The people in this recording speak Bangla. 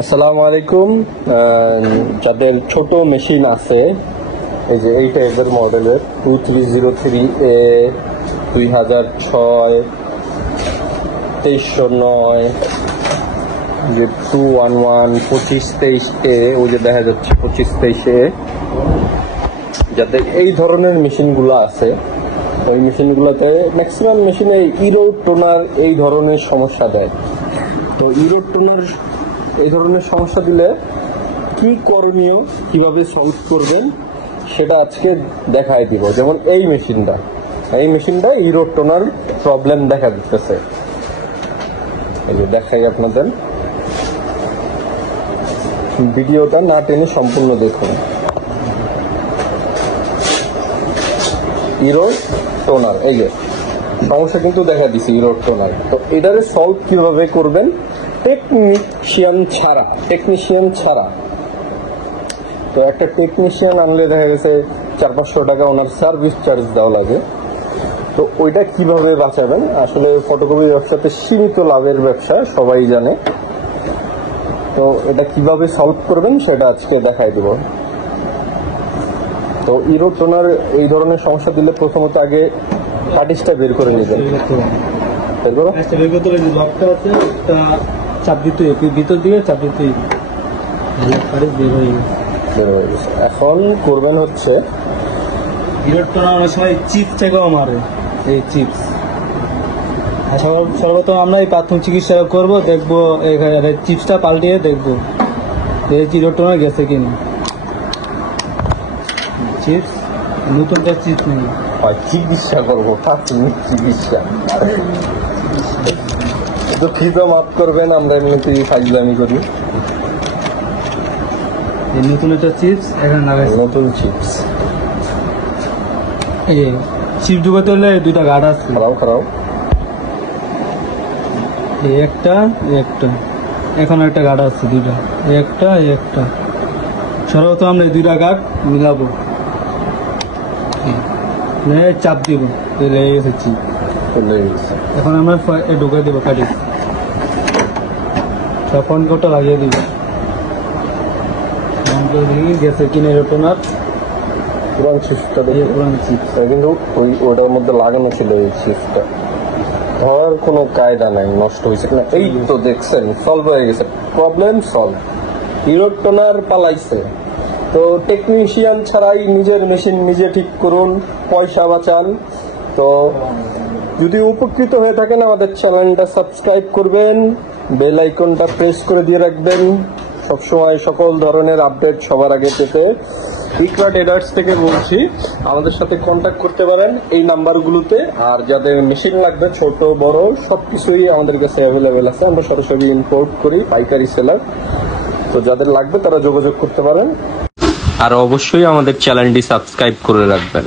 আসসালামু আলাইকুম। যাদের ছোট মেশিন আছে, এই যে এইটা এদের মডেলের 2303A 2006 2309, যে 211 2523A, ওই যে দেখা যাচ্ছে 2523A, যাদের এই ধরনের মেশিনগুলো আছে, ওই মেশিনগুলোতে ম্যাক্সিমাম মেশিনে ইরো টোনার এই ধরনের সমস্যা দেয়। তো ইরো টোনার এই ধরনের সমস্যা দিলে কি করণীয়, কিভাবে সলভ করবেন সেটা আজকে দেখাই দিব। যেমন এই মেশিনটা ইরো টোনার প্রবলেম দেখা দিতেছে। এই যে দেখাই আপনাদের, ভিডিওটা না টেনে সম্পূর্ণ দেখুন। ইরো টোনার এই যে সমস্যা কিন্তু দেখা দিছে ইরো টোনার। তো এটারে সলভ কিভাবে করবেন টেকনিশিয়ান ছাড়া। তো একটা টেকনিশিয়ান আনলে দেখা গেছে 400-500 টাকা ওনার সার্ভিস চার্জ দেওয়া লাগে। তো ওইটা কিভাবে বাঁচাবেন? আসলে ফটোকপি ব্যবসাতে সীমিত লাভের ব্যবসা, সবাই জানে। তো এটা কিভাবে সলভ করবেন সেটা আজকে দেখাই দিব। তো ইরো টোনার এই ধরনের সমস্যা দিলে প্রথমত আগে কাটিসটা বের করে নেবেন। চাপ দিতে ভিতর দিকে চাপ দিতে বের হয়ে গেছে। এখন করবেন হচ্ছে ইরোড টোনার অনেক সময় চিপস থেকেও মারে, এই চিপস। সর্বপ্রথম আমরা এই প্রাথমিক চিকিৎসা করবো, দেখবো চিপসটা পাল্টিয়ে দেখবো এই ইরোড টোনার গেছে কিনা। চিপস নতুনটা চিপস নেই, চিকিৎসা করবো, প্রাথমিক চিকিৎসা। তো ফিটা মাফ করবেন, আমরা এমনিতেই ফাইজলামি করি। এই নতুন একটা চিপস এখানে লাগাই, নতুন চিপস। এই চিপস ঢুকাতে হলে দুইটা গার্ড আছে, খারাপ এই একটা এখন একটা গার্ড আছে, দুইটা, এই একটা। সর্বপ্রথম আমরা এই দুইটা গার্ড মিলাবো, চাপ দিব, লেগে গেছে চিপ। এখন আমরা ঢুকে দেবো কাটিস, ফোন কোডটা লাগিয়ে দিব। গেছে কিনে টোনার পুরান চিপসটা পুরান চিপস কিন্তু ওটার মধ্যে লাগানো ছিল। এই চিপসটা ধর কোনো কায়দা নাই, নষ্ট হয়েছে কিনা। এই তো দেখছেন, সলভ হয়ে গেছে, প্রবলেম সলভ। ইরো টোনার পালাইছে। তো টেকনিশিয়ান ছাড়াই নিজের মেশিন নিজে ঠিক করুন, পয়সা বাঁচান। তো যদি উপকৃত হয়ে থাকেন আমাদের চ্যানেলটা সাবস্ক্রাইব করবেন, বেল আইকনটা প্রেস করে দিয়ে রাখবেন সবসময় সকল ধরনের আপডেট সবার আগে পেতে। ইকরা ট্রেডার্স থেকে বলছি, আমাদের সাথে কন্ট্যাক্ট করতে পারেন এই নাম্বারগুলোতে। আর যাদের মেশিন লাগবে ছোট বড় সবকিছুই আমাদের কাছে অ্যাভেলেবেল আছে। আমরা সরাসরি ইম্পোর্ট করি, পাইকারি সেলার। তো যাদের লাগবে তারা যোগাযোগ করতে পারেন। আর অবশ্যই আমাদের চ্যানেলটি সাবস্ক্রাইব করে রাখবেন।